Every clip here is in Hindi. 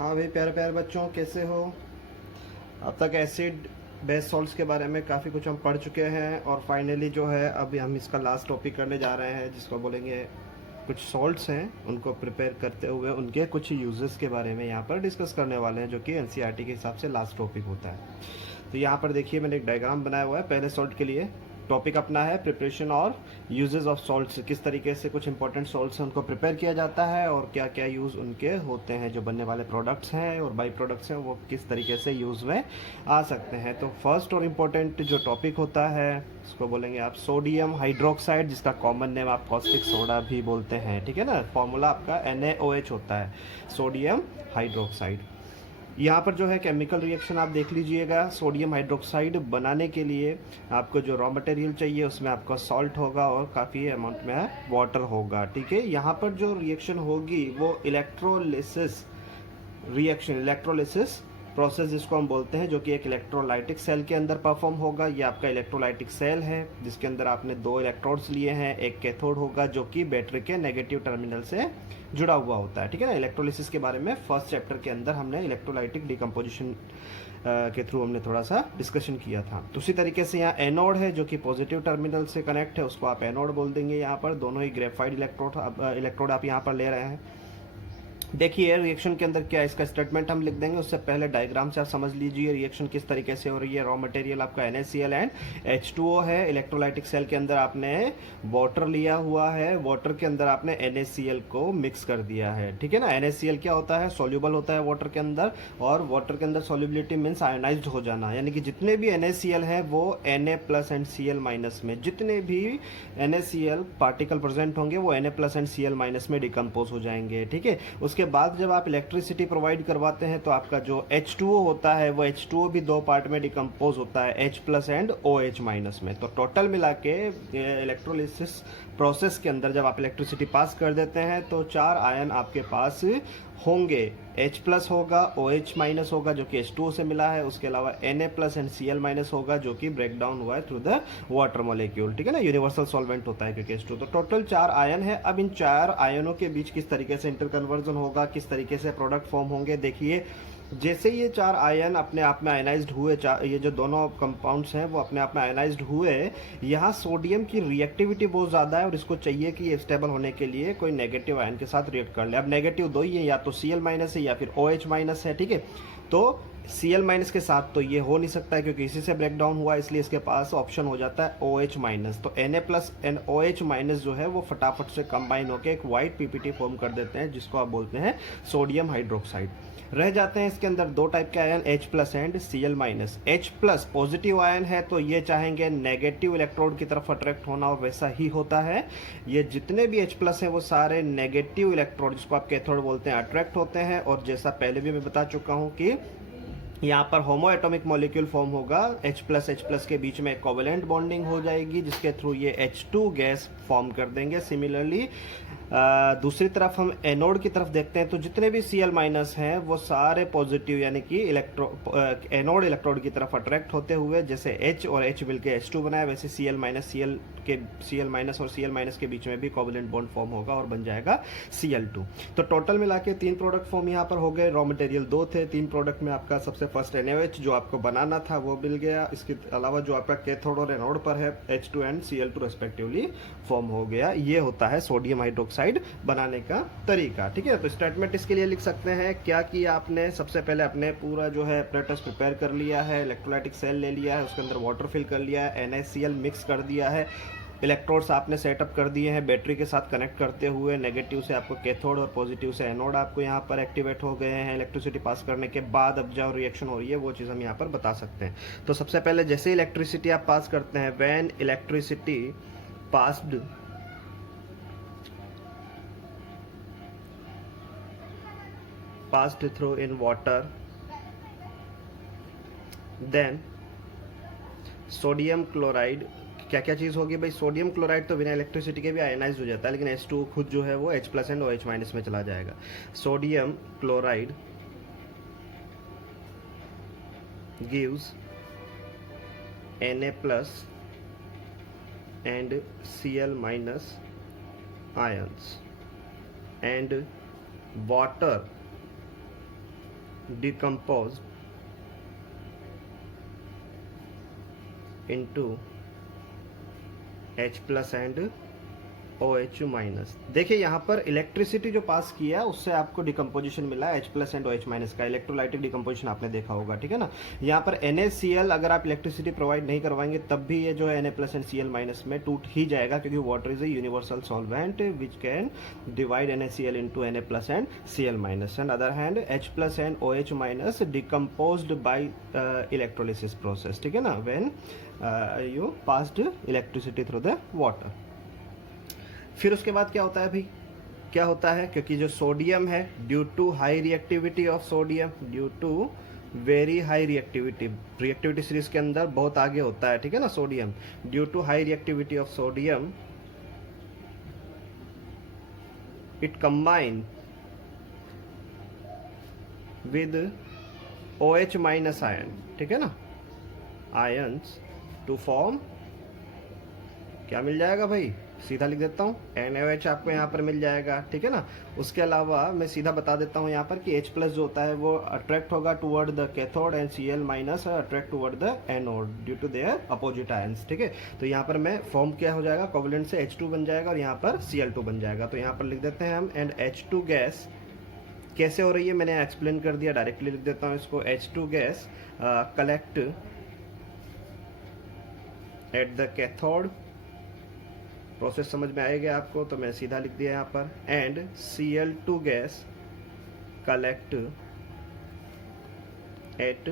हाँ भाई, प्यारे प्यारे बच्चों, कैसे हो? अब तक एसिड बेस सॉल्ट्स के बारे में काफ़ी कुछ हम पढ़ चुके हैं और फाइनली जो है अभी हम इसका लास्ट टॉपिक करने जा रहे हैं, जिसको बोलेंगे कुछ सॉल्ट्स हैं उनको प्रिपेयर करते हुए उनके कुछ यूजेस के बारे में यहाँ पर डिस्कस करने वाले हैं, जो कि एनसीईआरटी के हिसाब से लास्ट टॉपिक होता है। तो यहाँ पर देखिए, मैंने एक डायग्राम बनाया हुआ है। पहले सॉल्ट के लिए टॉपिक अपना है प्रिपरेशन और यूजेस ऑफ सॉल्ट्स, किस तरीके से कुछ इंपॉर्टेंट सॉल्ट्स हैं उनको प्रिपेयर किया जाता है और क्या क्या यूज़ उनके होते हैं, जो बनने वाले प्रोडक्ट्स हैं और बाई प्रोडक्ट्स हैं वो किस तरीके से यूज़ में आ सकते हैं। तो फर्स्ट और इम्पोर्टेंट जो टॉपिक होता है उसको बोलेंगे आप सोडियम हाइड्रोक्साइड, जिसका कॉमन नेम आप कॉस्टिक सोडा भी बोलते हैं, ठीक है ना। फॉर्मूला आपका NaOH होता है, सोडियम हाइड्रोक्साइड। यहाँ पर जो है केमिकल रिएक्शन आप देख लीजिएगा। सोडियम हाइड्रोक्साइड बनाने के लिए आपको जो रॉ मटेरियल चाहिए उसमें आपका सॉल्ट होगा और काफ़ी अमाउंट में वाटर होगा, ठीक है। यहाँ पर जो रिएक्शन होगी वो इलेक्ट्रोलिसिस रिएक्शन, इलेक्ट्रोलिसिस प्रोसेस जिसको हम बोलते हैं, जो कि एक इलेक्ट्रोलाइटिक सेल के अंदर परफॉर्म होगा। ये आपका इलेक्ट्रोलाइटिक सेल है जिसके अंदर आपने दो इलेक्ट्रोड्स लिए हैं। एक कैथोड होगा जो कि बैटरी के नेगेटिव टर्मिनल से जुड़ा हुआ होता है, ठीक है ना। इलेक्ट्रोलिसिस के बारे में फर्स्ट चैप्टर के अंदर हमने इलेक्ट्रोलाइटिक डिकम्पोजिशन के थ्रू हमने थोड़ा सा डिस्कशन किया था। तो उसी तरीके से यहाँ एनोड है जो कि पॉजिटिव टर्मिनल से कनेक्ट है, उसको आप एनोड बोल देंगे। यहाँ पर दोनों ही ग्रेफाइट इलेक्ट्रोड आप यहाँ पर ले रहे हैं। देखिए रिएक्शन के अंदर क्या है, इसका स्टेटमेंट हम लिख देंगे। उससे पहले डायग्राम से आप समझ लीजिए रिएक्शन किस तरीके से हो रही है। रॉ मटेरियल आपका NaCl एंड H2O है। इलेक्ट्रोलाइटिक सेल के अंदर आपने वाटर लिया हुआ है, वाटर के अंदर आपने NaCl को मिक्स कर दिया है, ठीक है ना। NaCl क्या होता है, सोल्यूबल होता है वाटर के अंदर, और वाटर के अंदर सोल्यूबिलिटी मीन्स आयोनाइज्ड हो जाना, यानी कि जितने भी NaCl है वो Na+ एंड Cl- में, जितने भी NaCl पार्टिकल प्रेजेंट होंगे वो Na+ एंड Cl- में डिकम्पोज हो जाएंगे, ठीक है। उसके बाद जब आप इलेक्ट्रिसिटी प्रोवाइड करवाते हैं तो आपका जो H2O होता है वो H2O भी दो पार्ट में डिकम्पोज होता है, H+ एंड OH- में। तो टोटल मिला के इलेक्ट्रोलिसिस प्रोसेस के अंदर जब आप इलेक्ट्रिसिटी पास कर देते हैं तो चार आयन आपके पास होंगे। H+ होगा, OH- होगा जो कि H2O से मिला है, उसके अलावा Na+ एंड Cl- होगा जो कि ब्रेक डाउन हुआ है थ्रू द वाटर मॉलिक्यूल, ठीक है ना। यूनिवर्सल सॉल्वेंट होता है क्योंकि H2। तो टोटल चार आयन है। अब इन चार आयनों के बीच किस तरीके से इंटरकन्वर्जन होगा, किस तरीके से प्रोडक्ट फॉर्म होंगे, देखिए। जैसे ये चार आयन अपने आप में आयनाइज्ड हुए, ये जो दोनों कंपाउंड्स हैं वो अपने आप में आयनाइज्ड हुए, यहाँ सोडियम की रिएक्टिविटी बहुत ज़्यादा है और इसको चाहिए कि ये स्टेबल होने के लिए कोई नेगेटिव आयन के साथ रिएक्ट कर ले। अब नेगेटिव दो ही है, या तो Cl- है या फिर OH- है, ठीक है। तो Cl- के साथ तो ये हो नहीं सकता है क्योंकि इसी से ब्रेक डाउन हुआ, इसलिए इसके पास ऑप्शन हो जाता है OH-। तो Na+ एंड OH- जो है वो फटाफट से कंबाइन होकर एक वाइट PPT फॉर्म कर देते हैं, जिसको आप बोलते हैं सोडियम हाइड्रोक्साइड। रह जाते हैं इसके अंदर दो टाइप के ion, H+ and Cl-। H+ positive ion है तो ये चाहेंगे नेगेटिव इलेक्ट्रोड की तरफ अट्रैक्ट होना, और वैसा ही होता है। ये जितने भी H+ हैं वो सारे नेगेटिव इलेक्ट्रोड, जिसको आप कैथोड बोलते हैं, अट्रैक्ट होते हैं। और जैसा पहले भी मैं बता चुका हूँ कि यहाँ पर होमो एटॉमिक मॉलिक्यूल फॉर्म होगा, H+ के बीच में कोवेलेंट बॉन्डिंग हो जाएगी जिसके थ्रू ये H2 गैस फॉर्म कर देंगे। सिमिलरली दूसरी तरफ हम एनोड की तरफ देखते हैं तो जितने भी Cl- हैं वो सारे पॉजिटिव, यानी कि एनोड इलेक्ट्रोड की तरफ अट्रैक्ट होते हुए, जैसे H और H मिलकर H2 बनाए, वैसे Cl- और Cl- के बीच में भी कोवेलेंट बॉन्ड फॉर्म होगा और बन जाएगा Cl2। तो टोटल मिला के तीन प्रोडक्ट फॉर्म यहाँ पर हो गए। रॉ मटेरियल दो थे, तीन प्रोडक्ट में आपका सबसे फर्स्ट NaOH जो आपको बनाना था वो मिल गया। इसके अलावा जो आपका कैथोड और एनोड पर है H2 and Cl2 respectively form हो गया। ये होता है सोडियम हाइड्रोक्साइड बनाने का तरीका, ठीक है। तो स्टेटमेंट इसके लिए लिख सकते हैं, क्या किया आपने, सबसे पहले आपने पूरा जो है एपरेटस प्रिपेयर कर लिया है, इलेक्ट्रोलाइटिक सेल ले लिया है, उसके अंदर वाटर फिल कर लिया है, NaCl मिक्स कर दिया है, इलेक्ट्रोड्स आपने सेटअप कर दिए हैं बैटरी के साथ कनेक्ट करते हुए, नेगेटिव से आपको कैथोड और पॉजिटिव से एनोड आपको यहाँ पर एक्टिवेट हो गए हैं इलेक्ट्रिसिटी पास करने के बाद। अब जो रिएक्शन हो रही है वो चीज़ हम यहाँ पर बता सकते हैं। तो सबसे पहले जैसे इलेक्ट्रिसिटी आप पास करते हैं, when electricity passed through in water, then sodium chloride, क्या क्या चीज़ होगी भाई, सोडियम क्लोराइड तो बिना इलेक्ट्रिसिटी के भी आयनाइज हो जाता है, लेकिन H2 खुद जो है वो H+ एंड OH- में चला जाएगा। Sodium chloride gives Na+ and Cl- ions, and water decomposed into H plus and OH minus. देखिए यहाँ पर इलेक्ट्रिसिटी जो पास किया उससे आपको डिकम्पोजिशन मिला है H plus and OH minus का, इलेक्ट्रोलाइटिक डिकम्पोजिशन आपने देखा होगा, ठीक है ना। यहाँ पर NaCl अगर आप इलेक्ट्रिसिटी प्रोवाइड नहीं करवाएंगे तब भी ये जो है Na plus and Cl minus में टूट ही जाएगा, क्योंकि water is a universal solvent which can divide NaCl into Na plus and Cl minus. And other hand H plus and OH minus decomposed by electrolysis process, ठीक है ना, when you passed electricity through the water. फिर उसके बाद क्या होता है भाई, क्या होता है, क्योंकि जो सोडियम है due to high reactivity of sodium, due to very high reactivity series के अंदर बहुत आगे होता है, ठीक है ना, sodium, due to high reactivity of sodium it combine with OH minus ion, ठीक है ना, आयन्स टू फॉर्म, क्या मिल जाएगा भाई, सीधा लिख देता हूँ NaOH आपको यहाँ पर मिल जाएगा, ठीक है ना। उसके अलावा मैं सीधा बता देता हूँ यहाँ पर कि H प्लस जो होता है वो अट्रैक्ट होगा toward the cathode and Cl minus attract toward the anode due to their opposite ions, ठीक है। तो यहाँ पर मैं फॉर्म क्या हो जाएगा, कोवेलेंट से H2 बन जाएगा और यहाँ पर Cl2 बन जाएगा। तो यहाँ पर लिख देते हैं हम, एंड H2 गैस कैसे हो रही है मैंने एक्सप्लेन कर दिया, डायरेक्टली लिख देता हूँ इसको, H2 gas collect at the cathode, process समझ में आएगा आपको, तो मैं सीधा लिख दिया यहाँ पर, and Cl2 gas collect at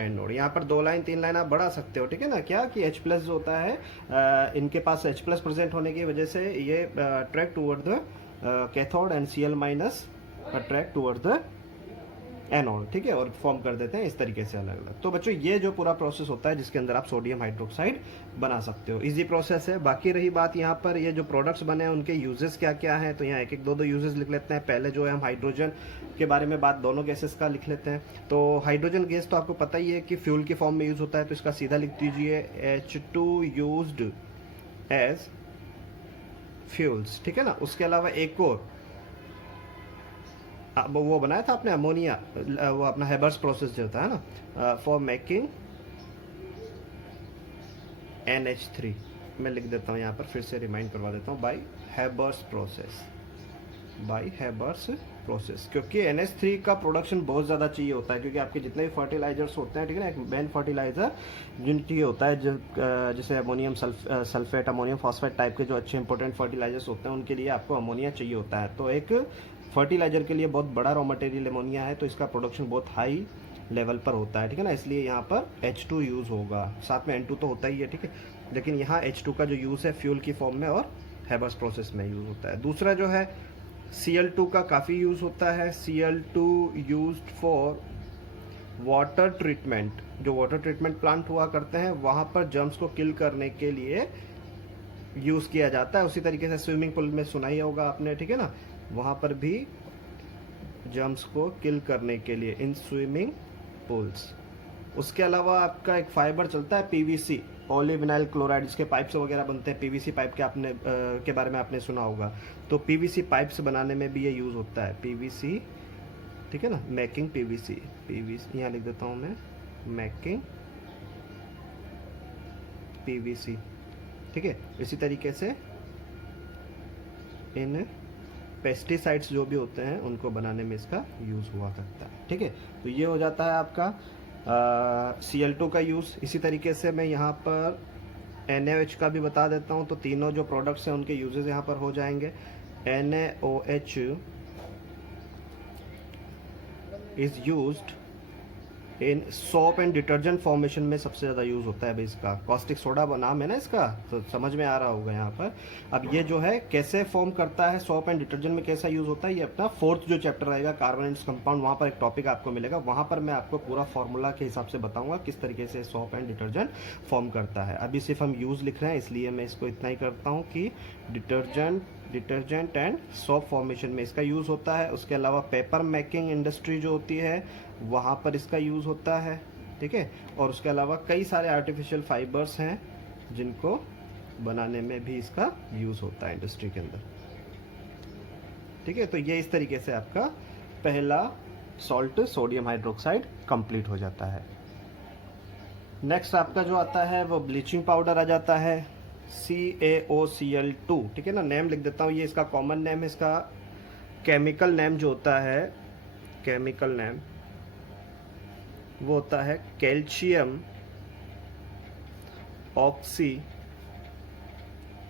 anode. यहाँ पर 2 लाइन 3 लाइन आप बढ़ा सकते हो, ठीक है ना, क्या कि H प्लस जो होता है इनके पास H प्लस प्रेजेंट होने की वजह से ये attract toward the cathode and Cl minus attract toward the anode, ठीक है, और फॉर्म कर देते हैं इस तरीके से अलग अलग। तो बच्चों ये जो पूरा प्रोसेस होता है जिसके अंदर आप सोडियम हाइड्रोक्साइड बना सकते हो, इजी प्रोसेस है। बाकी रही बात यहाँ पर ये जो प्रोडक्ट्स बने हैं उनके यूजेस क्या क्या हैं, तो यहाँ एक एक दो यूजेस लिख लेते हैं। पहले जो है हम हाइड्रोजन के बारे में बात दोनों गैसेस का लिख लेते हैं। तो हाइड्रोजन गैस तो आपको पता ही है कि फ्यूल के फॉर्म में यूज होता है, तो इसका सीधा लिख दीजिए H2 यूज्ड एज फ्यूल्स, ठीक है ना। उसके अलावा एक और वो बनाया था आपने अमोनिया, वो अपना हेबर्स प्रोसेस जो होता है ना, फॉर मेकिंग NH3, मैं लिख देता हूँ यहाँ पर, फिर से रिमाइंड करवा देता हूँ, by Haber's process, by Haber's process, क्योंकि NH3 का प्रोडक्शन बहुत ज़्यादा चाहिए होता है, क्योंकि आपके जितने भी फर्टिलाइजर्स होते हैं, ठीक है ना, एक मेन फर्टिलाइजर जिनकी होता है जैसे ammonium sulphate, ammonium phosphate type के जो अच्छे इंपॉर्टेंट फर्टिलाइजर्स होते हैं उनके लिए आपको अमोनिया चाहिए होता है। तो एक फर्टिलाइजर के लिए बहुत बड़ा रॉ मटेरियल अमोनिया है, तो इसका प्रोडक्शन बहुत हाई लेवल पर होता है, ठीक है ना, इसलिए यहाँ पर H2 यूज़ होगा, साथ में N2 तो होता ही है, ठीक है, लेकिन यहाँ H2 का जो यूज़ है फ्यूल की फॉर्म में और हेबर्स प्रोसेस में यूज़ होता है। दूसरा जो है Cl2 का काफ़ी यूज़ होता है, Cl2 used for water treatment, जो वाटर ट्रीटमेंट प्लांट हुआ करते हैं वहाँ पर जर्म्स को किल करने के लिए यूज़ किया जाता है। उसी तरीके से स्विमिंग पूल में सुना ही होगा आपने, ठीक है ना, वहाँ पर भी जर्म्स को किल करने के लिए इन स्विमिंग पूल्स। उसके अलावा आपका एक फाइबर चलता है PVC, पॉलीविनाइल क्लोराइड, जिसके पाइप्स वगैरह बनते हैं, PVC पाइप के बारे में आपने सुना होगा। तो PVC पाइप्स बनाने में भी ये यूज़ होता है, PVC, ठीक है ना, मेकिंग PVC, यहाँ लिख देता हूँ मैं, मेकिंग PVC, ठीक है। इसी तरीके से इन पेस्टिसाइड्स जो भी होते हैं उनको बनाने में इसका यूज़ हुआ करता है, ठीक है। तो ये हो जाता है आपका Cl2 का यूज़। इसी तरीके से मैं यहाँ पर NaOH का भी बता देता हूँ, तो तीनों जो प्रोडक्ट्स हैं उनके यूजेस यहाँ पर हो जाएंगे। NaOH is used in soap and detergent formation में सबसे ज़्यादा यूज़ होता है भाई इसका। कॉस्टिक सोडा नाम है ना इसका, तो समझ में आ रहा होगा यहाँ पर। अब ये जो है कैसे फॉर्म करता है, सोप एंड डिटर्जेंट में कैसा यूज़ होता है, ये अपना 4th जो चैप्टर रहेगा कार्बोनेट्स कंपाउंड, वहाँ पर एक टॉपिक आपको मिलेगा, वहाँ पर मैं आपको पूरा फॉर्मूला के हिसाब से बताऊँगा किस तरीके से सोप एंड डिटर्जेंट फॉर्म करता है। अभी सिर्फ हम यूज़ लिख रहे हैं, इसलिए मैं इसको इतना ही करता हूँ कि डिटर्जेंट एंड सोप फॉर्मेशन में इसका यूज़ होता है। उसके अलावा पेपर मेकिंग इंडस्ट्री जो होती है वहाँ पर इसका यूज़ होता है, ठीक है। और उसके अलावा कई सारे आर्टिफिशियल फाइबर्स हैं जिनको बनाने में भी इसका यूज़ होता है इंडस्ट्री के अंदर, ठीक है। तो ये इस तरीके से आपका पहला सॉल्ट सोडियम हाइड्रोक्साइड कंप्लीट हो जाता है। नेक्स्ट आपका जो आता है वो ब्लीचिंग पाउडर आ जाता है, CaOCl2, ठीक है ना। नेम लिख देता हूँ, ये इसका कॉमन नेम है। इसका केमिकल नेम जो होता है, केमिकल नेम वो होता है कैल्शियम ऑक्सी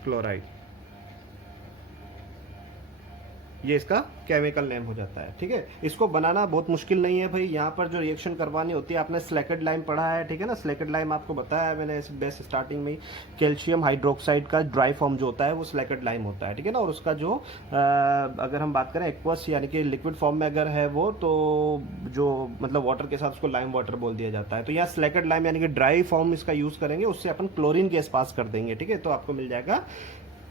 क्लोराइड। ये इसका केमिकल नेम हो जाता है, ठीक है। इसको बनाना बहुत मुश्किल नहीं है भाई। यहाँ पर जो रिएक्शन करवानी होती है, आपने स्लैकेड लाइम पढ़ा है, ठीक है ना। स्लैकेड लाइम आपको बताया है मैंने इस बेस स्टार्टिंग में ही। कैल्शियम हाइड्रोक्साइड का ड्राई फॉर्म जो होता है वो स्लैकेड लाइम होता है, ठीक है ना। और उसका जो अगर हम बात करें एक्वस यानी कि लिक्विड फॉर्म में अगर है वो, तो जो मतलब वाटर के साथ उसको लाइम वाटर बोल दिया जाता है। तो यहाँ स्लैकेड लाइम यानी कि ड्राई फॉर्म इसका यूज करेंगे, उससे अपन क्लोरीन गैस पास कर देंगे, ठीक है। तो आपको मिल जाएगा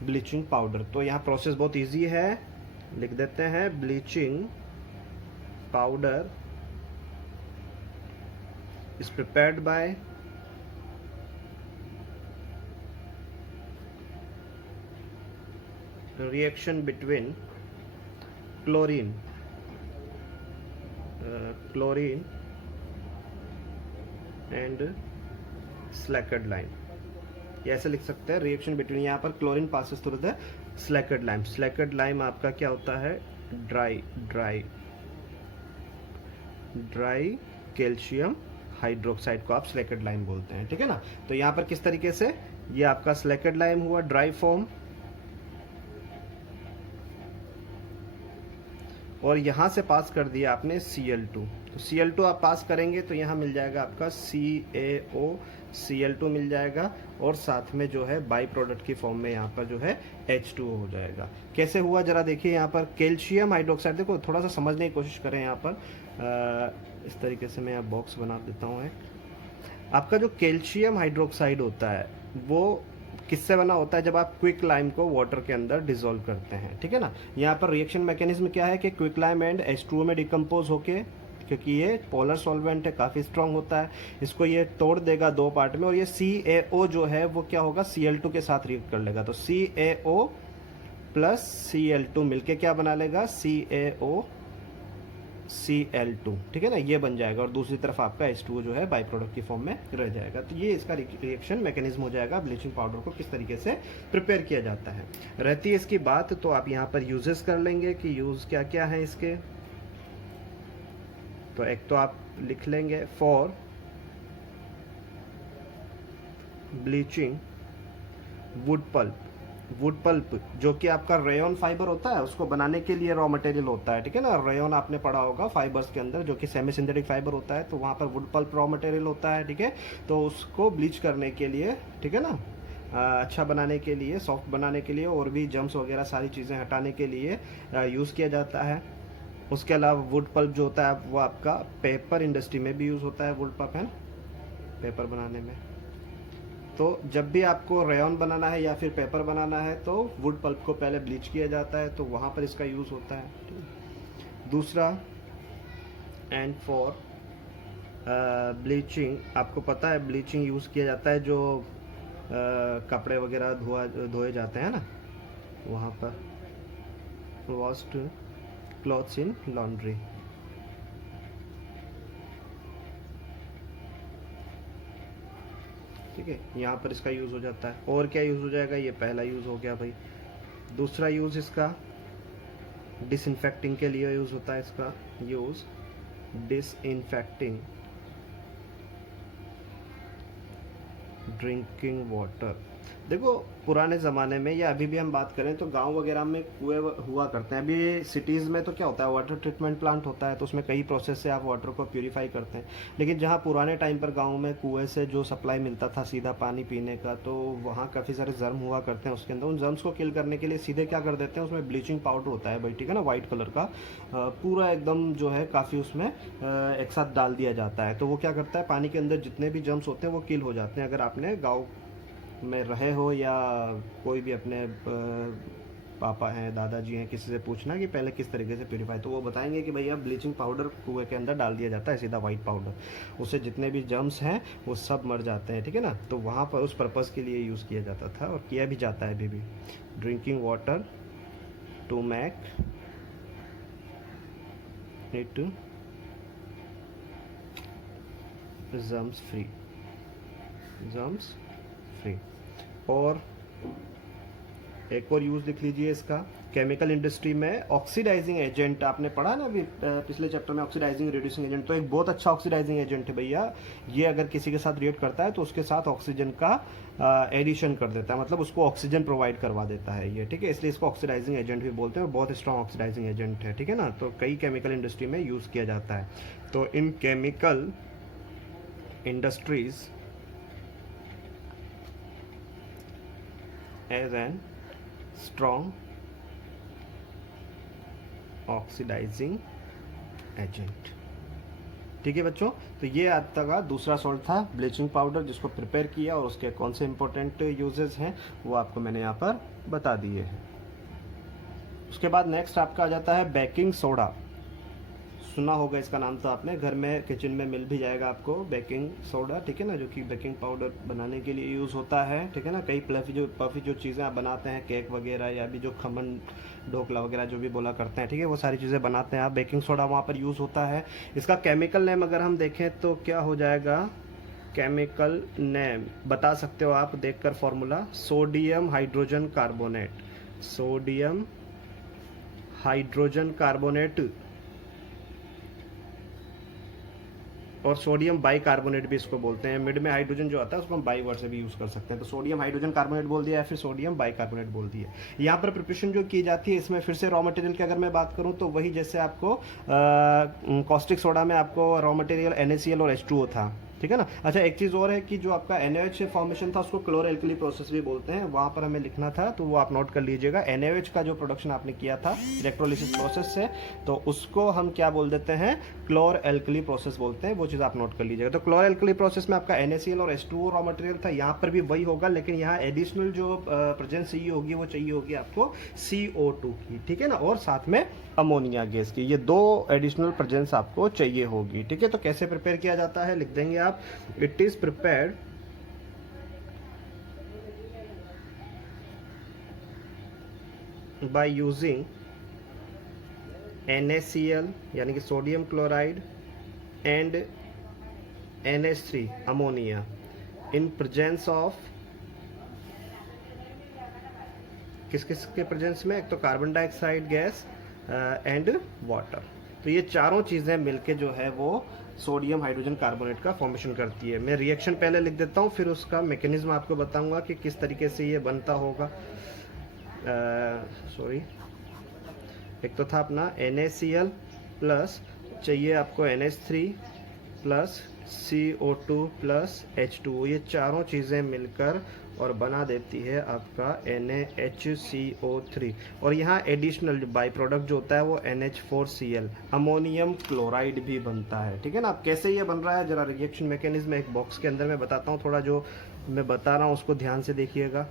ब्लीचिंग पाउडर। तो यहाँ प्रोसेस बहुत ईजी है, लिख देते हैं bleaching powder is prepared by reaction between chlorine and slaked lime. ये ऐसे लिख सकते हैं, रिएक्शन बिटवीन, यहाँ पर chlorine passes through the slaked lime. Slaked lime आपका क्या होता है, ड्राई कैल्शियम हाइड्रोक्साइड को आप स्लैकेड लाइम बोलते हैं, ठीक है ना। तो यहाँ पर किस तरीके से ये आपका स्लैकेड लाइम हुआ ड्राई फॉर्म, और यहां से पास कर दिया आपने Cl2। तो Cl2 आप पास करेंगे तो यहाँ मिल जाएगा आपका CaOCl2 मिल जाएगा, और साथ में जो है बाई प्रोडक्ट की फॉर्म में यहाँ पर जो है H2O हो जाएगा। कैसे हुआ जरा देखिए, यहाँ पर कैल्शियम हाइड्रोक्साइड, देखो थोड़ा सा समझने की कोशिश करें। यहाँ पर इस तरीके से मैं यहाँ बॉक्स बना देता हूँ। आपका जो कैल्शियम हाइड्रोक्साइड होता है वो किससे बना होता है, जब आप क्विक लाइम को वाटर के अंदर डिसॉल्व करते हैं, ठीक है ना। यहाँ पर रिएक्शन मैकेनिज्म क्या है कि क्विक लाइम एंड H2O में डिकम्पोज होके, क्योंकि ये पोलर सॉल्वेंट है, काफ़ी स्ट्रांग होता है, इसको ये तोड़ देगा दो पार्ट में, और ये CaO जो है वो क्या होगा, Cl2 के साथ रिएक्ट कर लेगा। तो CaO प्लस Cl2 मिलके क्या बना लेगा, CaOCl2, ठीक है ना। ये बन जाएगा, और दूसरी तरफ आपका H2O जो है बाई प्रोडक्ट की फॉर्म में रह जाएगा। तो ये इसका रिएक्शन मैकेनिज्म हो जाएगा, ब्लीचिंग पाउडर को किस तरीके से प्रिपेयर किया जाता है। रहती है इसकी बात, तो आप यहाँ पर यूजेस कर लेंगे कि यूज क्या क्या है इसके। तो एक तो आप लिख लेंगे फॉर ब्लीचिंग वुड पल्प जो कि आपका रेयन फाइबर होता है, उसको बनाने के लिए रॉ मटेरियल होता है, ठीक है ना। रेयन आपने पढ़ा होगा फाइबर्स के अंदर, जो कि सेमी सिंथेटिक फाइबर होता है, तो वहाँ पर वुड पल्प रॉ मटेरियल होता है, ठीक है। तो उसको ब्लीच करने के लिए, ठीक है ना, अच्छा बनाने के लिए, सॉफ्ट बनाने के लिए, और भी जम्स वगैरह सारी चीज़ें हटाने के लिए यूज़ किया जाता है। उसके अलावा वुड पल्प जो होता है वो आपका पेपर इंडस्ट्री में भी यूज़ होता है, वुड पल्प है ना, पेपर बनाने में। तो जब भी आपको रेयन बनाना है या फिर पेपर बनाना है तो वुड पल्प को पहले ब्लीच किया जाता है, तो वहाँ पर इसका यूज़ होता है। दूसरा, एंड फॉर ब्लीचिंग, आपको पता है ब्लीचिंग यूज़ किया जाता है जो कपड़े वगैरह धोए जाते हैं ना, वहाँ पर वॉश्ड क्लॉथ्स इन लॉन्ड्री। ठीक है, यहाँ पर इसका यूज़ हो जाता है। और क्या यूज़ हो जाएगा, ये पहला यूज़ हो गया भाई। दूसरा यूज़ इसका डिसइंफेक्टिंग के लिए यूज़ होता है, इसका यूज़ डिसइंफेक्टिंग ड्रिंकिंग वाटर। देखो पुराने ज़माने में या अभी भी हम बात करें तो गांव वगैरह में कुएं हुआ करते हैं। अभी सिटीज़ में तो क्या होता है, वाटर ट्रीटमेंट प्लांट होता है, तो उसमें कई प्रोसेस से आप वाटर को प्यूरिफाई करते हैं। लेकिन जहाँ पुराने टाइम पर गांव में कुएं से जो सप्लाई मिलता था सीधा पानी पीने का, तो वहाँ काफ़ी सारे जर्म हुआ करते हैं उसके अंदर। उन जर्म्स को किल करने के लिए सीधे क्या कर देते हैं, उसमें ब्लीचिंग पाउडर होता है भाई, ठीक है ना, वाइट कलर का, पूरा एकदम जो है काफ़ी उसमें एक साथ डाल दिया जाता है। तो वो क्या करता है, पानी के अंदर जितने भी जर्म्स होते हैं वो किल हो जाते हैं। अगर आपने गाँव में रहे हो या कोई भी अपने पापा हैं, दादाजी हैं, किसी से पूछना कि पहले किस तरीके से प्यूरीफाई, तो वो बताएंगे कि भैया ब्लीचिंग पाउडर कुएं के अंदर डाल दिया जाता है, सीधा वाइट पाउडर, उससे जितने भी जर्म्स हैं वो सब मर जाते हैं, ठीक है ना। तो वहाँ पर उस पर्पज़ के लिए यूज़ किया जाता था और किया भी जाता है अभी भी। Drinking water to make it germs free, germs free. और एक और यूज लिख लीजिए इसका, केमिकल इंडस्ट्री में ऑक्सीडाइजिंग एजेंट, आपने पढ़ा ना अभी पिछले चैप्टर में ऑक्सीडाइजिंग रिड्यूसिंग एजेंट, तो एक बहुत अच्छा ऑक्सीडाइजिंग एजेंट है भैया ये। अगर किसी के साथ रिएक्ट करता है तो उसके साथ ऑक्सीजन का एडिशन कर देता है, मतलब उसको ऑक्सीजन प्रोवाइड करवा देता है ये, ठीक है। इसलिए इसको ऑक्सीडाइजिंग एजेंट भी बोलते हैं और बहुत स्ट्रॉन्ग ऑक्सीडाइजिंग एजेंट है, ठीक है ना। तो कई केमिकल इंडस्ट्री में यूज़ किया जाता है। तो इन chemical industries as an strong oxidising agent, ठीक है बच्चों। तो ये आज तक का दूसरा सॉल्ट था ब्लीचिंग पाउडर, जिसको प्रिपेयर किया और उसके कौन से इंपॉर्टेंट यूजेस हैं वो आपको मैंने यहाँ पर बता दिए हैं। उसके बाद नेक्स्ट आपका आ जाता है बेकिंग सोडा। सुना होगा इसका नाम, तो आपने घर में किचन में मिल भी जाएगा आपको बेकिंग सोडा, ठीक है ना, जो कि बेकिंग पाउडर बनाने के लिए यूज़ होता है, ठीक है ना। कई पफी जो चीज़ें आप बनाते हैं, केक वगैरह या भी जो खमन ढोकला वगैरह जो भी बोला करते हैं, ठीक है, वो सारी चीज़ें बनाते हैं आप, बेकिंग सोडा वहाँ पर यूज़ होता है। इसका केमिकल नेम अगर हम देखें तो क्या हो जाएगा, केमिकल नेम बता सकते हो आप देखकर formula, sodium hydrogen carbonate, sodium hydrogen carbonate, और सोडियम बाइकार्बोनेट भी इसको बोलते हैं। मिड में हाइड्रोजन जो आता है उसको हम बाई वर्ड से भी यूज़ कर सकते हैं। तो सोडियम हाइड्रोजन कार्बोनेट बोल दिया या फिर सोडियम बाइकार्बोनेट बोल दिया। यहाँ पर प्रिपरेशन जो की जाती है इसमें फिर से रॉ मटेरियल की अगर मैं बात करूँ तो वही जैसे आपको कॉस्टिक सोडा में आपको रॉ मटेरियल NaCl और H2O था, ठीक है ना। अच्छा एक चीज़ और है कि जो आपका NaOH फॉर्मेशन था उसको क्लोर एल्कली प्रोसेस भी बोलते हैं, वहाँ पर हमें लिखना था तो वो आप नोट कर लीजिएगा। NaOH का जो प्रोडक्शन आपने किया था इलेक्ट्रोलिसिस प्रोसेस से, तो उसको हम क्या बोल देते हैं, क्लोर एल्कली प्रोसेस बोलते हैं, वो चीज़ आप नोट कर लीजिएगा। तो क्लोर एल्कली प्रोसेस में आपका NaCl और H2O रॉ मटेरियल था, यहाँ पर भी वही होगा, लेकिन यहाँ एडिशनल जो प्रेजेंस चाहिए होगी वो चाहिए होगी आपको CO2 की, ठीक है ना, और साथ में अमोनिया गैस की, ये दो एडिशनल प्रेजेंस आपको चाहिए होगी, ठीक है। तो कैसे प्रिपेयर किया जाता है लिख देंगे आप, it is prepared by using NaCl यानी कि sodium chloride and NH3 ammonia in presence of, किस किस के प्रेजेंस में, एक तो carbon dioxide gas and water. तो ये चारों चीज़ें मिलके जो है वो सोडियम हाइड्रोजन कार्बोनेट का फॉर्मेशन करती है। मैं रिएक्शन पहले लिख देता हूँ, फिर उसका मैकेनिज्म आपको बताऊंगा कि किस तरीके से ये बनता होगा। सॉरी, एक तो था अपना NaCl प्लस चाहिए आपको NH3 plus CO2 plus H2O, ये चारों चीज़ें मिलकर और बना देती है आपका NaHCO3, और यहाँ एडिशनल बाई प्रोडक्ट जो होता है वो NH4Cl, अमोनियम क्लोराइड भी बनता है, ठीक है ना। अब कैसे ये बन रहा है जरा रिएक्शन मैकेनिज्म एक बॉक्स के अंदर मैं बताता हूँ, थोड़ा जो मैं बता रहा हूँ उसको ध्यान से देखिएगा।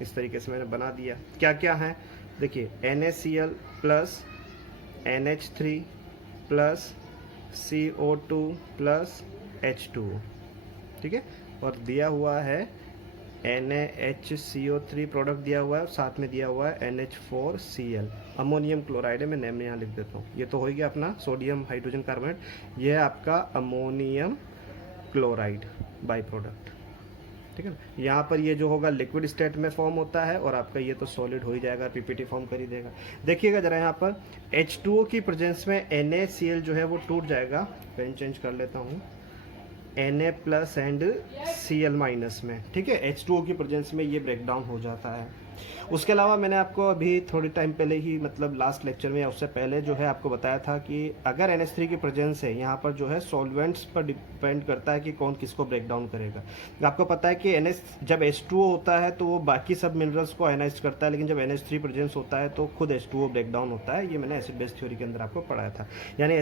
इस तरीके से मैंने बना दिया, क्या क्या है देखिए, NaCl plus NH3 plus CO2 plus H2O, ठीक है, और दिया हुआ है NaHCO3 प्रोडक्ट दिया हुआ है, साथ में दिया हुआ है NH4Cl, अमोनियम क्लोराइड है, मैं नेम यहाँ लिख देता हूँ। ये तो हो गया अपना सोडियम हाइड्रोजन कार्बोनेट, ये है आपका अमोनियम क्लोराइड बाई प्रोडक्ट, ठीक है ना। यहाँ पर ये जो होगा लिक्विड स्टेट में फॉर्म होता है और आपका ये तो सॉलिड हो ही जाएगा, PPT फॉर्म कर ही देगा। देखिएगा जरा यहाँ पर H2O की प्रेजेंस में NaCl जो है वो टूट जाएगा, पेन चेंज कर लेता हूँ, Na plus and Cl minus में, ठीक है, H2O की प्रेजेंस में ये ब्रेक डाउन हो जाता है। उसके अलावा मैंने आपको अभी थोड़ी टाइम पहले ही, मतलब लास्ट लेक्चर में या उससे पहले जो है आपको बताया था कि अगर NH3 की प्रेजेंस है, यहाँ पर जो है सॉल्वेंट्स पर डिपेंड करता है कि कौन किसको ब्रेक डाउन करेगा। आपको पता है कि जब H2O होता है तो वो बाकी सब मिनरल्स को आयनाइज करता है, लेकिन जब NH3 प्रेजेंस होता है तो खुद H2O ब्रेक डाउन होता है। ये मैंने एसिड बेस थ्योरी के अंदर आपको पढ़ाया था। यानी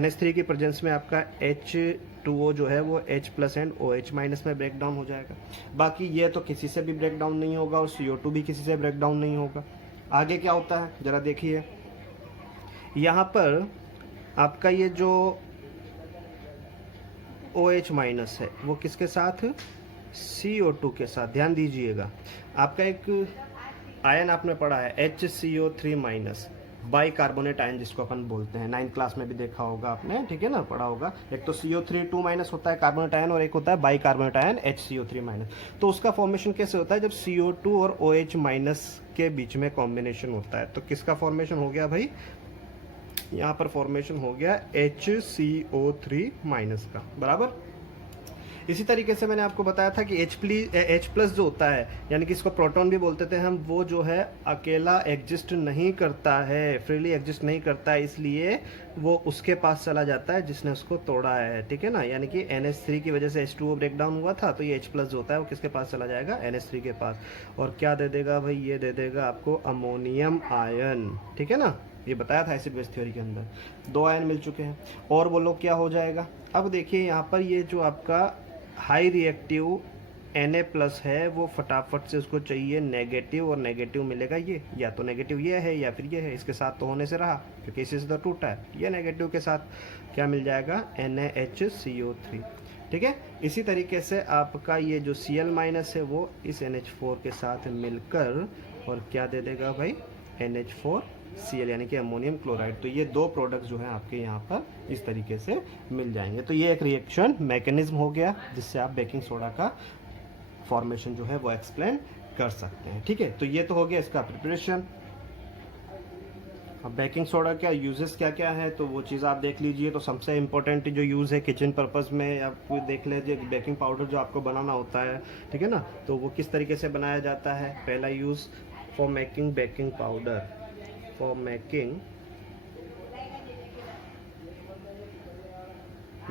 NH3 की प्रेजेंस में आपका H2O जो है वो H plus and OH minus में ब्रेक डाउन हो जाएगा। बाकी ये तो किसी से भी ब्रेक डाउन नहीं होगा और CO2 भी किसी से ब्रेक डाउन नहीं होगा। आगे क्या होता है जरा देखिए, यहाँ पर आपका ये जो OH माइनस है वो किसके साथ, CO2 के साथ। ध्यान दीजिएगा, आपका एक आयन आपने पढ़ा है HCO3 minus, by carbonate ion जिसको अपन बोलते हैं, 9th क्लास में भी देखा होगा आपने, ठीक है ना, पढ़ा होगा। एक तो CO3 2 माइनस होता है कार्बोनेट आयन, और एक होता है by carbonate ion HCO3 minus. तो उसका फॉर्मेशन कैसे होता है, जब CO2 और OH माइनस के बीच में कॉम्बिनेशन होता है। तो किसका फॉर्मेशन हो गया भाई, यहाँ पर फॉर्मेशन हो गया HCO3 माइनस का, बराबर। इसी तरीके से मैंने आपको बताया था कि H प्लस जो होता है, यानी कि इसको प्रोटॉन भी बोलते थे हम, वो जो है अकेला एग्जिस्ट नहीं करता है, फ्रीली एग्जिस्ट नहीं करता है, इसलिए वो उसके पास चला जाता है जिसने उसको तोड़ा है, ठीक है ना। यानी कि NH3 की वजह से H2O ब्रेक डाउन हुआ था, तो ये H प्लस जो होता है वो किसके पास चला जाएगा, NH3 के पास। और क्या दे देगा भाई, ये दे देगा आपको अमोनियम आयन, ठीक है ना। ये बताया था एसिड बेस थ्योरी के अंदर। 2 आयन मिल चुके हैं, और बोलो क्या हो जाएगा। अब देखिए यहाँ पर ये जो आपका हाई रिएक्टिव Na प्लस है, वो फटाफट से उसको चाहिए नेगेटिव, और नेगेटिव मिलेगा ये, या तो नेगेटिव ये है या फिर ये है, इसके साथ तो होने से रहा क्योंकि इसी से तो टूटा है। ये नेगेटिव के साथ क्या मिल जाएगा, NaHCO3, ठीक है। इसी तरीके से आपका ये जो Cl माइनस है वो इस NH4 के साथ मिलकर और क्या दे देगा भाई, NH4Cl, यानी कि अमोनियम क्लोराइड। तो ये 2 प्रोडक्ट्स जो हैं आपके यहाँ पर इस तरीके से मिल जाएंगे। तो ये एक रिएक्शन मैकेनिज्म हो गया जिससे आप बेकिंग सोडा का फॉर्मेशन जो है वो एक्सप्लेन कर सकते हैं, ठीक है। तो ये तो हो गया इसका प्रिपरेशन। अब बेकिंग सोडा का यूजेस क्या क्या है, तो वो चीज़ आप देख लीजिए। तो सबसे इम्पोर्टेंट जो यूज़ है किचन पर्पज़ में, आप देख लीजिए बेकिंग पाउडर जो आपको बनाना होता है, ठीक है ना, तो वो किस तरीके से बनाया जाता है। पहला use for making baking powder, for making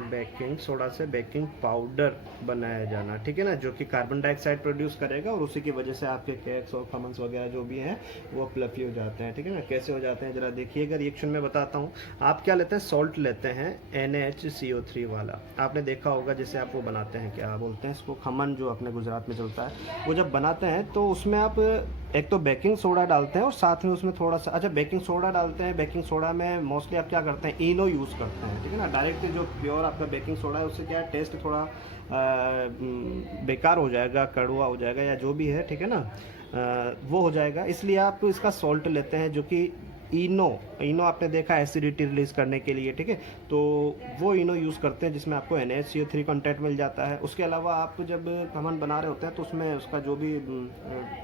baking soda से बेकिंग पाउडर बनाया जाना, ठीक है ना, जो कि कार्बन डाइऑक्साइड प्रोड्यूस करेगा, और उसी की वजह से आपके केक्स और खमन्स वगैरह जो भी हैं वो फ्लफी हो जाते हैं, ठीक है ना। कैसे हो जाते हैं जरा देखिएगा, रिएक्शन में बताता हूँ। आप क्या लेते हैं, सॉल्ट लेते हैं NaHCO3 वाला। आपने देखा होगा जैसे आप वो बनाते हैं, क्या बोलते हैं इसको, खमन, जो अपने गुजरात में चलता है, वो जब बनाते हैं तो उसमें आप एक तो बेकिंग सोडा डालते हैं और साथ में उसमें थोड़ा सा, अच्छा बेकिंग सोडा डालते हैं, बेकिंग सोडा में मोस्टली आप क्या करते हैं, इनो यूज़ करते हैं, ठीक है ना। डायरेक्ट जो प्योर आपका बेकिंग सोडा है उससे क्या है, टेस्ट थोड़ा बेकार हो जाएगा, कड़वा हो जाएगा, या जो भी है, ठीक है ना, वो हो जाएगा। इसलिए आप इसका सॉल्ट लेते हैं जो कि इनो आपने देखा एसिडिटी रिलीज करने के लिए, ठीक है, तो वो इनो यूज़ करते हैं जिसमें आपको NaCO3 कंटेंट मिल जाता है। उसके अलावा आप जब खमन बना रहे होते हैं तो उसमें उसका जो भी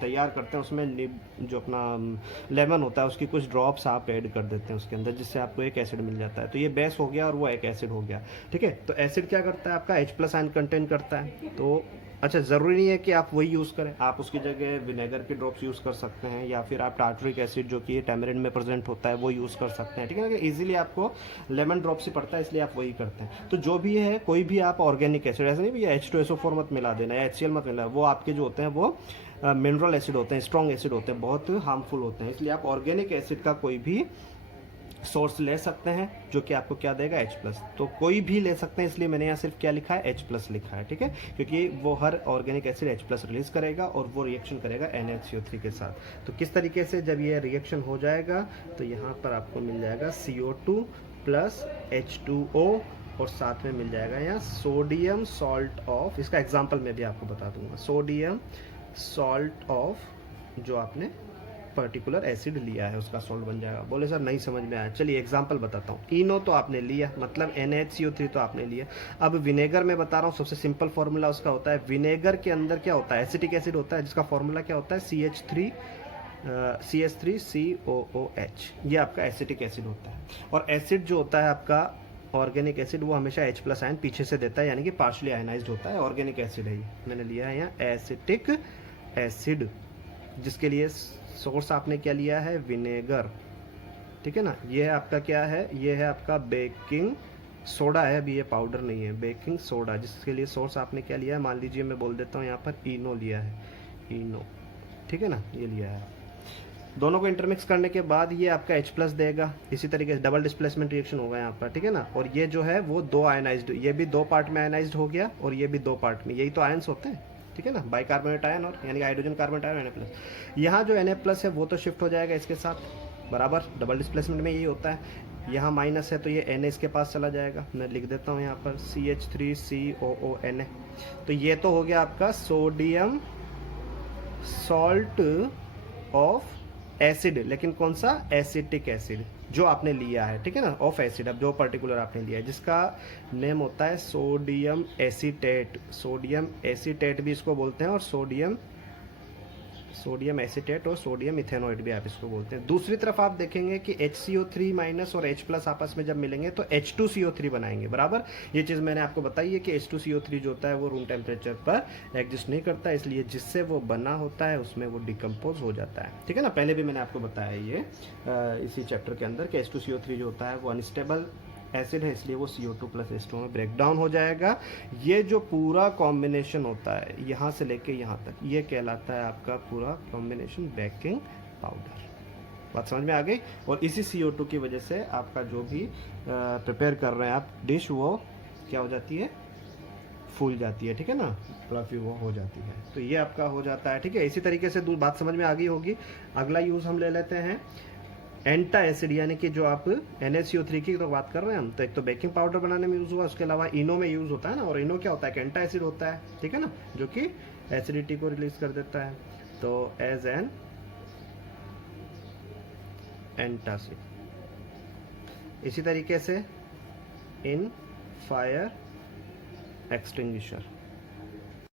तैयार करते हैं उसमें जो अपना लेमन होता है उसकी कुछ ड्रॉप्स आप ऐड कर देते हैं उसके अंदर, जिससे आपको एक एसिड मिल जाता है। तो ये बेस हो गया और वो एक एसिड हो गया, ठीक है। तो एसिड क्या करता है, आपका H+ आयन कंटेंट करता है। तो अच्छा, ज़रूरी नहीं है कि आप वही यूज़ करें, आप उसकी जगह विनेगर के ड्रॉप्स यूज़ कर सकते हैं, या फिर आप टार्टरिक एसिड जो कि टैमरिंड में प्रेजेंट होता है वो यूज़ कर सकते हैं, ठीक है ना। इजीली आपको लेमन ड्रॉप से पड़ता है, इसलिए आप वही करते हैं। तो जो भी है, कोई भी आप ऑर्गेनिक एसिड, ऐसा नहीं भैया H2SO4 मत मिला देना या HCl मत मिला, वो आपके जो होते हैं वो मिनरल एसिड होते हैं, स्ट्रॉन्ग एसिड होते हैं, बहुत हार्मफुल होते हैं। इसलिए आप ऑर्गेनिक एसिड का कोई भी सोर्स ले सकते हैं जो कि आपको क्या देगा, H+। तो कोई भी ले सकते हैं, इसलिए मैंने यहाँ सिर्फ क्या लिखा है, H+ लिखा है, ठीक है, क्योंकि वो हर ऑर्गेनिक एसिड H+ रिलीज करेगा और वो रिएक्शन करेगा NaCO3 के साथ। तो किस तरीके से जब ये रिएक्शन हो जाएगा तो यहाँ पर आपको मिल जाएगा CO2 + H2O, और साथ में मिल जाएगा यहाँ सोडियम सॉल्ट ऑफ, इसका एग्जाम्पल मैं भी आपको बता दूंगा, सोडियम सॉल्ट ऑफ जो आपने पर्टिकुलर एसिड लिया है उसका सॉल्ट बन जाएगा। बोले सर नहीं समझ में आया, चलिए एग्जांपल बताता हूँ। इनो तो आपने लिया, मतलब NaHCO3 तो आपने लिया। अब विनेगर में बता रहा हूँ, सबसे सिंपल फार्मूला उसका होता है, विनेगर के अंदर क्या होता है, एसिटिक एसिड होता है, जिसका फार्मूला क्या होता है, CH3COOH। ये आपका एसिटिक एसिड होता है। और एसिड जो होता है आपका ऑर्गेनिक एसिड, वो हमेशा H+ आयन पीछे से देता है, यानी कि पार्शली आयनाइज्ड होता है। ऑर्गेनिक एसिड है ये, मैंने लिया है यहाँ एसिटिक एसिड, जिसके लिए सोर्स आपने क्या लिया है, विनेगर, ठीक है ना। ये है आपका क्या है, ये है आपका बेकिंग सोडा है, अभी ये पाउडर नहीं है, बेकिंग सोडा, जिसके लिए सोर्स आपने क्या लिया है, मान लीजिए मैं बोल देता हूँ यहाँ पर इनो लिया है, इनो, ठीक है ना, ये लिया है। दोनों को इंटरमिक्स करने के बाद ये आपका H+ देगा। इसी तरीके से डबल डिस्प्लेसमेंट रिएक्शन होगा यहाँ पर, ठीक है ना। और ये जो है वो 2 आयनाइज्ड, ये भी 2 पार्ट में आयनाइज्ड हो गया और ये भी 2 पार्ट में, यही तो आयंस होते हैं, ठीक है ना, बाइकार्बोनेट आयन, और यानी हाइड्रोजन कार्बोनेट आयन Na+। यहाँ जो Na+ है वो तो शिफ्ट हो जाएगा इसके साथ, बराबर, डबल डिस्प्लेसमेंट में यही होता है। यहाँ माइनस है तो ये Na इसके पास चला जाएगा, मैं लिख देता हूँ यहाँ पर CH3COONA। तो ये तो हो गया आपका सोडियम सॉल्ट ऑफ एसिड, लेकिन कौन सा? एसिटिक एसिड जो आपने लिया है, ठीक है ना, ऑफ एसिड, अब जो पर्टिकुलर आपने लिया है, जिसका नेम होता है सोडियम एसीटेट। सोडियम एसीटेट भी इसको बोलते हैं, और सोडियम एसीटेट और सोडियम इथेनॉइड भी आप इसको बोलते हैं। दूसरी तरफ आप देखेंगे कि HCO3 माइनस और H+ आपस में जब मिलेंगे तो H2CO3 बनाएंगे, बराबर। ये चीज़ मैंने आपको बताई है कि H2CO3 जो होता है वो रूम टेम्परेचर पर एग्जिस्ट नहीं करता, इसलिए जिससे वो बना होता है उसमें वो डिकम्पोज हो जाता है, ठीक है ना। पहले भी मैंने आपको बताया ये इसी चैप्टर के अंदर कि H2CO3 जो होता है वो अनस्टेबल एसिड है, इसलिए वो CO2 + H2 में ब्रेक डाउन हो जाएगा। ये जो पूरा कॉम्बिनेशन होता है यहाँ से लेके यहाँ तक, ये कहलाता है आपका पूरा कॉम्बिनेशन बेकिंग पाउडर। बात समझ में आ गई? और इसी CO2 की वजह से आपका जो भी प्रिपेयर कर रहे हैं आप डिश, वो क्या हो जाती है? फूल जाती है, ठीक है ना, फ्लफी वो हो जाती है। तो ये आपका हो जाता है, ठीक है। इसी तरीके से बात समझ में आ गई होगी। अगला यूज़ हम ले लेते हैं एंटा एसिड, यानी कि जो आप NaCO3 की तो बात कर रहे हैं हम, तो एक तो बेकिंग पाउडर बनाने में यूज़ हुआ, उसके अलावा इनो में यूज़ होता है ना, और इनो क्या होता है? एंटा एसिड होता है, ठीक है ना, जो कि एसिडिटी को रिलीज कर देता है। तो एज एन एंटासिड। इसी तरीके से इन फायर एक्सटिंग्विशर,